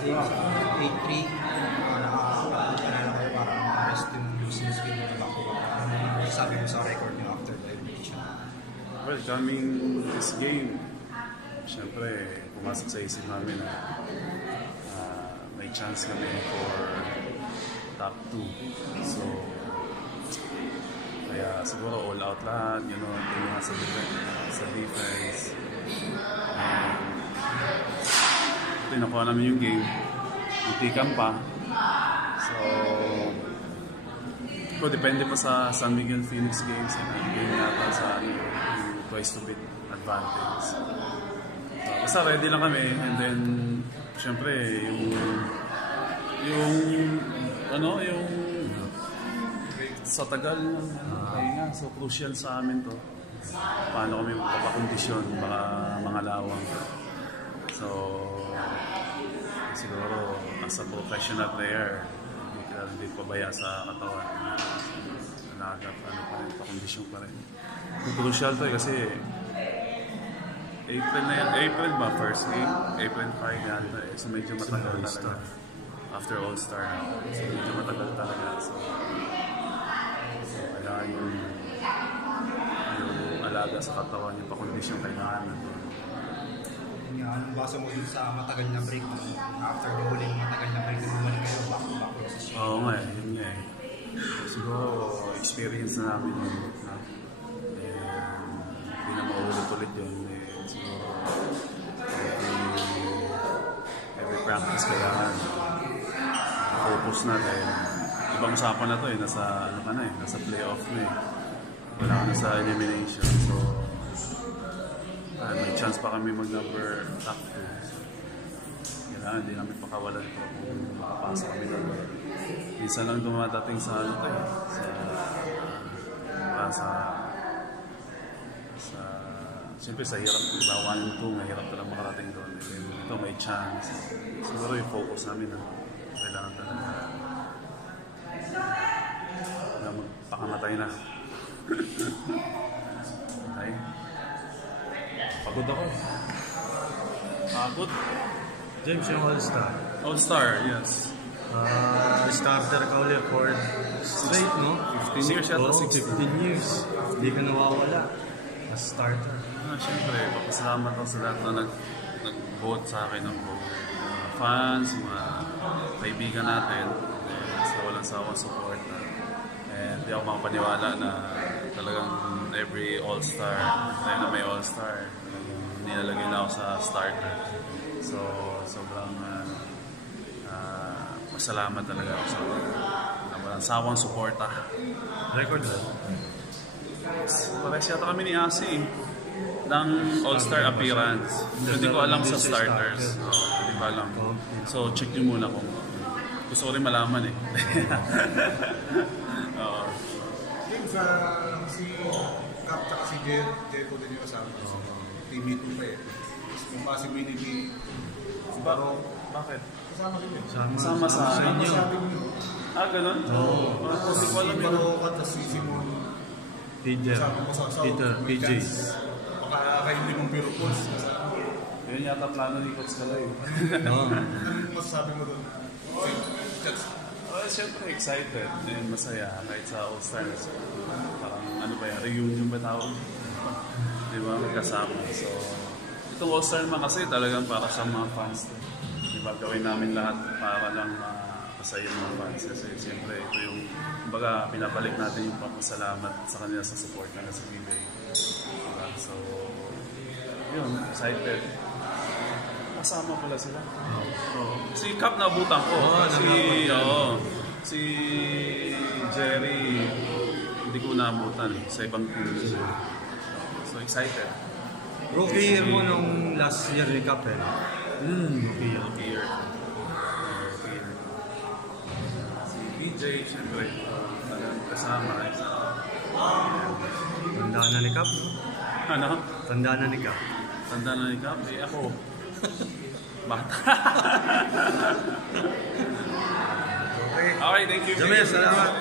8-3, nakakapanalo kayo para rest yung losing skill ng back-to-back. Ano sabi mo sa record nyo after the elimination? Well, coming this game, syempre, pumasok sa isip namin na may chance kami for top 2. So, kaya siguro all out lahat, you know, tingnan sa defense. Nakuha namin yung game, butikan pa. So, depende pa sa San Miguel Phoenix games. Game yata sa twice to beat advantage. So, basta ready lang kami, and then syempre yung sa tagal ng pahinga, so crucial sa amin to. Paano kami magpapakondisyon mga lawang. So, siguro as a professional player, hindi pabaya sa katawan. Nagagap, pakondisyon pa rin. Crucial to kasi April ba? First game? April 5 yan. So medyo matagal talaga. After All-Star. So medyo matagal talaga. So kailangan yung alaga sa katawan, yung pakondisyon kailangan na doon. Anong basa mo dun sa matagal na break after the huling matagal na break na bumalik kayo back-to-back versus Oo nga eh, yun nga eh. Siguro experience na namin yun. Hindi na maulit-ulit yun. Siguro every practice kailangan focus na dahil ibang usapan na to eh, nasa playoff na eh. Wala ka na sa elimination. So may chance pa kami mag-number top 2. Kailangan, hindi namin pakawalan ito kung makapasa kami na. Minsan lang dumadating sa siyempre sa hirap, diba, 1-2, mahirap talaga makarating doon. Ito may chance. Siguro yung focus namin na kailangan talaga na magpakamatay na. Okay. Pagod ako. Pagod. James, yung All-Star. All-Star, yes. Starter ka ulit for straight, no? 15 years yata, 15 years. Hindi ka nawawala as starter. Siyempre, papasalamat ako sa lahat na nag-vote sa akin ng fans, mga kaibigan natin. Sa walang sawang support. And di ako makapaniwala na talagang every All-Star, tayo na may All-Star, nilalagay na ako sa starter. So, sobrang masalamat talaga ako sa walang sawang suporta. Record na? Pares yata kami ni Asi ng All-Star appearance. Hindi ko alam sa starters. Hindi ko alam. So, check nyo muna kung gusto ko rin malaman eh. Si Cap at si Jericho din yung kasama ko. TV2 pa eh. Yung possibility, si Barong. Bakit? Kasama rin eh. Sama sa inyo. Ganun? Oo. Si Barong at si Simon. Peter. PJ. Baka kayo din mong Pero Pulse. Yun yata plano ni Coach Kalay. Anong masasabi mo doon? Siyempre excited and masaya kahit sa All-Stars. Parang ano ba yan, reunion ba tawag? Di ba? Magkasama. So, itong All-Star naman kasi talagang para sa mga fans. Di ba? Gawin namin lahat para lang masaya mga fans. Kasi siyempre ito yung, kumbaga, pinabalik natin yung papasalamat sa kanila sa support nila sa Bibay. Diba? So, yun, excited. Kasama pala sila. Si Cap nabutan ko. Si Jerry hindi ko naabutan sa ibang team. So excited. Rookie year mo nung last year ni Cap eh. Rookie year. Si PJ siyempre kasama. Tanda na ni Cap? Ano? Tanda na ni Cap. Tanda na ni Cap? Eh ako. Bata. Okay. Okay, thank you. Jamil, salamat.